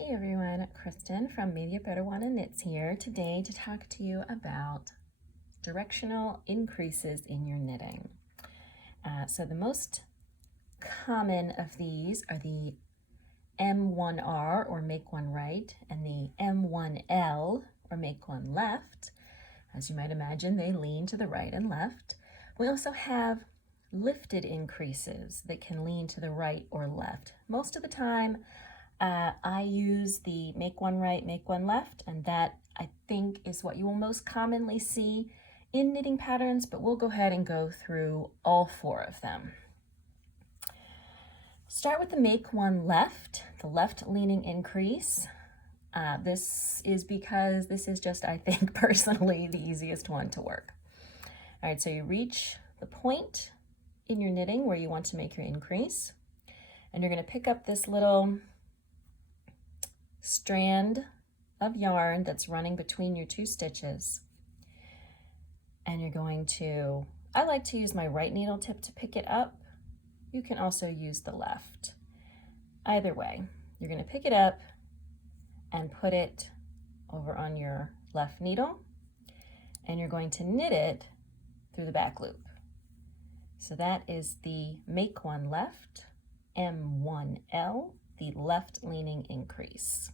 Hey everyone, Kristen from Maybe a Better Wanna Knits here today to talk to you about directional increases in your knitting. So the most common of these are the m1r or make one right and the m1l or make one left. As you might imagine, they lean to the right and left. We also have lifted increases that can lean to the right or left. Most of the time, I use the make one right, make one left, and that I think is what you will most commonly see in knitting patterns, but we'll go ahead and go through all four of them. Start with the make one left, the left leaning increase. This is because this is just, I think, personally the easiest one to work. All right, so you reach the point in your knitting where you want to make your increase, and you're going to pick up this little strand of yarn that's running between your two stitches, and you're going to, I like to use my right needle tip to pick it up. You can also use the left. Either way, you're going to pick it up and put it over on your left needle, and you're going to knit it through the back loop. So that is the make one left, m1l, the left leaning increase.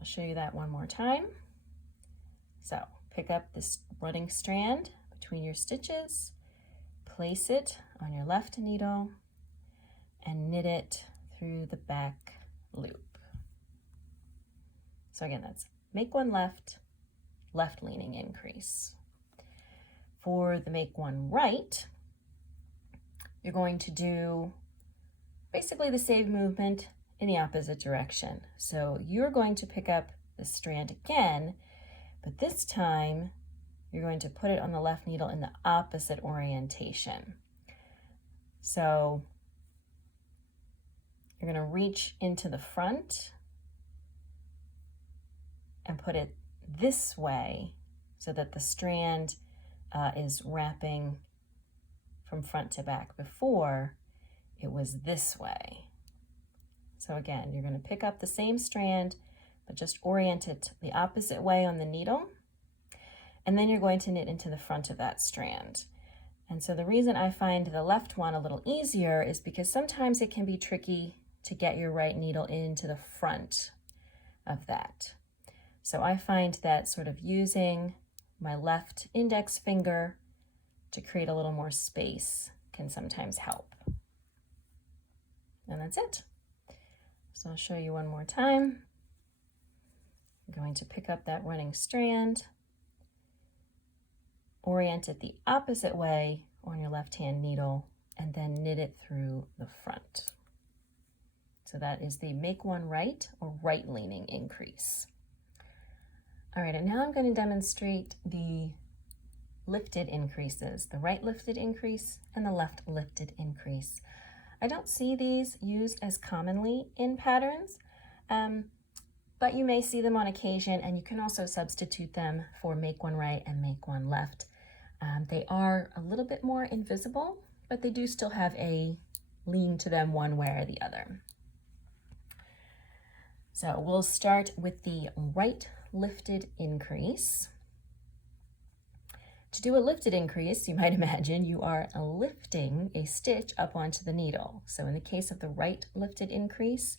I'll show you that one more time. So pick up this running strand between your stitches, place it on your left needle, and knit it through the back loop. So again, that's make one left, left leaning increase. For the make one right, you're going to do basically the same movement in the opposite direction. So you're going to pick up the strand again, but this time you're going to put it on the left needle in the opposite orientation. So you're going to reach into the front and put it this way so that the strand is wrapping from front to back. Before, it was this way. So again, you're going to pick up the same strand, but just orient it the opposite way on the needle. And then you're going to knit into the front of that strand. And so the reason I find the left one a little easier is because sometimes it can be tricky to get your right needle into the front of that. So I find that sort of using my left index finger to create a little more space can sometimes help. And that's it. So I'll show you one more time. I'm going to pick up that running strand, orient it the opposite way on your left-hand needle, and then knit it through the front. So that is the make one right or right leaning increase. All right, and now I'm going to demonstrate the lifted increases, the right lifted increase and the left lifted increase. I don't see these used as commonly in patterns, but you may see them on occasion, and you can also substitute them for make one right and make one left. They are a little bit more invisible, but they do still have a lean to them one way or the other. So we'll start with the right lifted increase. To do a lifted increase, you might imagine you are lifting a stitch up onto the needle. So in the case of the right lifted increase,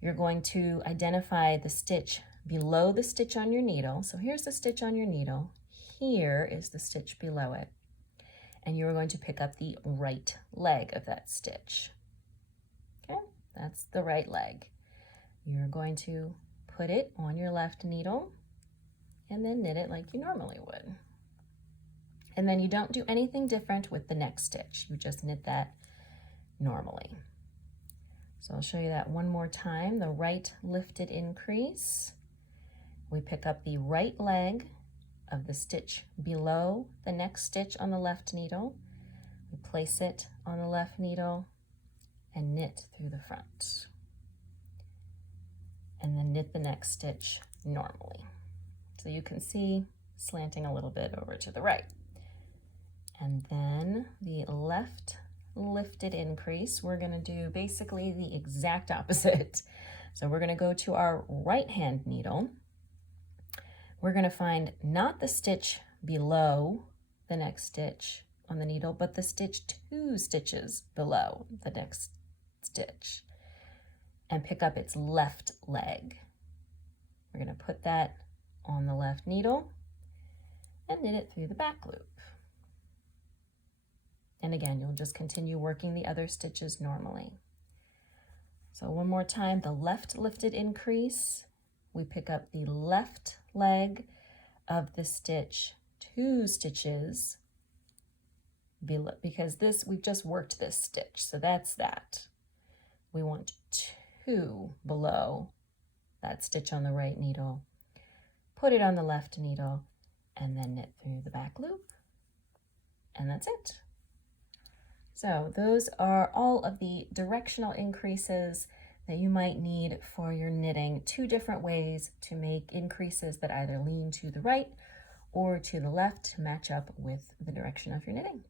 you're going to identify the stitch below the stitch on your needle. So here's the stitch on your needle. Here is the stitch below it. And you're going to pick up the right leg of that stitch. Okay, that's the right leg. You're going to put it on your left needle and then knit it like you normally would. And then you don't do anything different with the next stitch. You just knit that normally. So I'll show you that one more time. The right lifted increase. We pick up the right leg of the stitch below the next stitch on the left needle. We place it on the left needle and knit through the front. And then knit the next stitch normally. So you can see slanting a little bit over to the right. And then the left lifted increase, we're going to do basically the exact opposite. So we're going to go to our right hand needle. We're going to find not the stitch below the next stitch on the needle, but the stitch 2 stitches below the next stitch, and pick up its left leg. We're going to put that on the left needle and knit it through the back loop. And again, you'll just continue working the other stitches normally. So one more time, the left lifted increase, we pick up the left leg of the stitch 2 stitches below, because we've just worked this stitch, so that's that. We want 2 below that stitch on the right needle, put it on the left needle, and then knit through the back loop, and that's it. So those are all of the directional increases that you might need for your knitting. 2 different ways to make increases that either lean to the right or to the left to match up with the direction of your knitting.